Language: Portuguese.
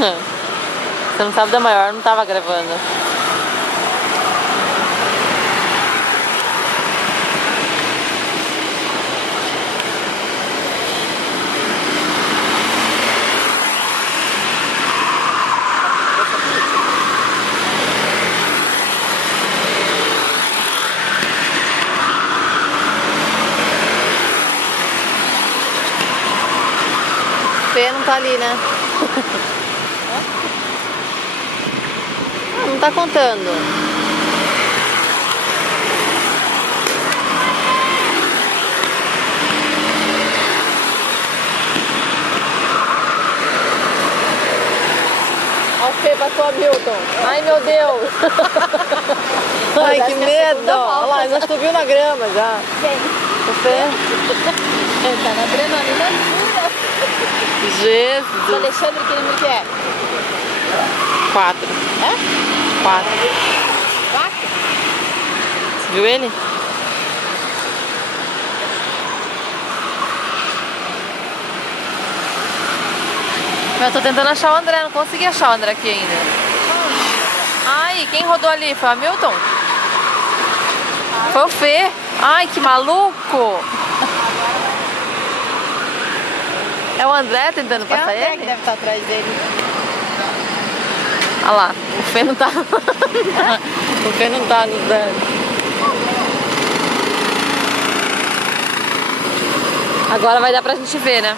Você não sabe da maior, não tava gravando. O Fê não tá ali, né? Não tá contando. Olha o Fê passou a Milton. Ai, meu Deus. Ai, que medo. Olha lá, já subiu na grama já. Quem? O Fê. Tá na adrenalina pura. Jesus. O Alexandre, que número que é? 4. É? 4. 4? Você viu ele? Eu tô tentando achar o André, não consegui achar o André aqui ainda. Ai, quem rodou ali? Foi o Hamilton? Foi o Fê. Ai, que maluco! É o André tentando passar Quem é ele? que deve estar atrás dele? Olha lá, o Fê não tá. O Fê não tá nos dando. Agora vai dar pra gente ver, né?